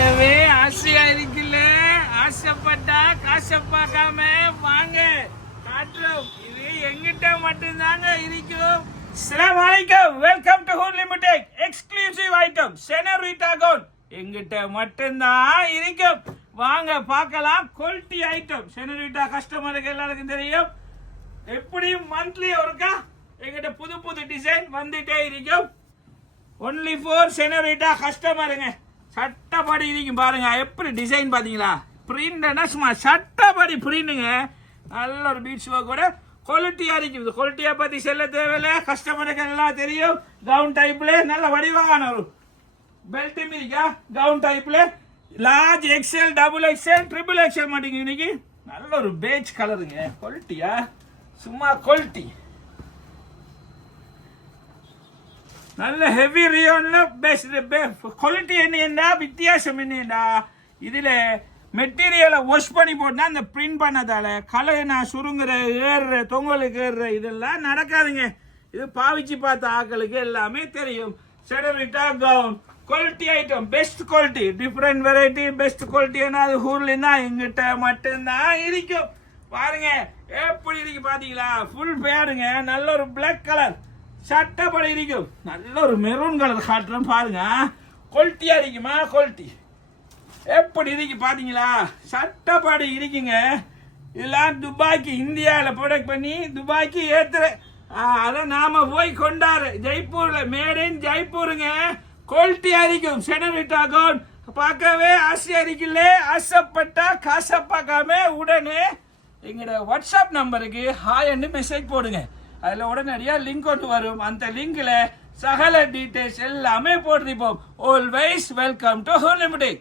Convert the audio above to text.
பார்க்கவே ஆசையா இருக்குல்ல. ஆசைப்பட்டா காசை பார்க்காம வாங்க காட்டுறோம். இது எங்கிட்ட மட்டும்தாங்க இருக்கும். அஸ்ஸலாமு அலைக்கும். Welcome to our limited exclusive item Senorita gown. எங்கிட்ட மட்டும்தான் இருக்கும். வாங்க பார்க்கலாம். குவாலிட்டி ஐட்டம் செனரிட்டா கஸ்டமருக்கு எல்லாருக்கும் தெரியும். எப்படியும் மந்த்லி ஒருக்கா எங்கிட்ட புது புது டிசைன் வந்துட்டே இருக்கும். ஒன்லி ஃபார் செனரிட்டா கஸ்டமருங்க. சட்டப்படி இருக்கும் பாருங்க. எப்படி டிசைன் பாத்தீங்களா? பிரிண்ட்னா சும்மா சட்டப்படி பிரிண்டுங்க. நல்ல ஒரு பீட்ஸ் ஒர்க் கூட குவாலிட்டியா இருக்குது. குவாலிட்டியா பத்தி செல்ல தேவையில்ல. கஸ்டமருக்கு எல்லாம் தெரியும். கவுன் டைப்ல நல்ல வடிவான ஒரு பெல்ட் இருக்கா. கவுன் டைப்ல large XL, double XL, triple XL மாட்டீங்க. இன்னைக்கு நல்ல ஒரு பேஜ் கலருங்க. குவாலிட்டியா சும்மா குவாலிட்டி நல்ல ஹெவி ரியோன்ல பெஸ்ட் குவாலிட்டி. என்ன வித்தியாசம் என்னன்னா, இதுல மெட்டீரியலை வாஷ் பண்ணி போட்டா இந்த பிரிண்ட் பண்ணதால கலர் நான் சுருங்குற ஏறுற தொங்கலுக்கு ஏறுற இதெல்லாம் நடக்காதுங்க. இது பாவிச்சு பார்த்த ஆக்களுக்கு எல்லாமே தெரியும். Senorita gown quality item, best quality, different variety, best குவாலிட்டின்னா அது ஊர்லன்னா எங்கிட்ட மட்டும்தான் இருக்கும். பாருங்க எப்படி இருக்கு பாத்தீங்களா? ஃபுல் பேடுங்க. நல்ல ஒரு பிளாக் கலர் சட்டப்படி இருக்கும். நல்ல ஒரு மெரூன் கலர் காட்டுறோம் பாருங்க. குவாலிட்டியா இருக்குமா? குவாலிட்டி எப்படி இருக்கு பாத்தீங்களா? சட்டப்படி இருக்குங்க. இதெல்லாம் துபாய்க்கு இந்தியாவில் ப்ரொடக்ட் பண்ணி துபாய்க்கு ஏத்துற. அதை நாம போய் கொண்டாரு ஜெய்ப்பூர்ல. Made in ஜெய்ப்பூருங்க. குவாலிட்டியா இருக்கும். செனரிட்டா கவுன் பார்க்கவே ஆசையா இருக்குல்ல. ஆசைப்பட்டா காசை பார்க்காம உடனே எங்களோட வாட்ஸ்அப் நம்பருக்கு ஹாய்ன்னு மெசேஜ் போடுங்க. அதுல உடனடியா லிங்க் கொண்டு வரும். அந்த லிங்க்ல சகல டீடைல்ஸ் எல்லாமே போட்டிருப்போம். Always welcome to our limited.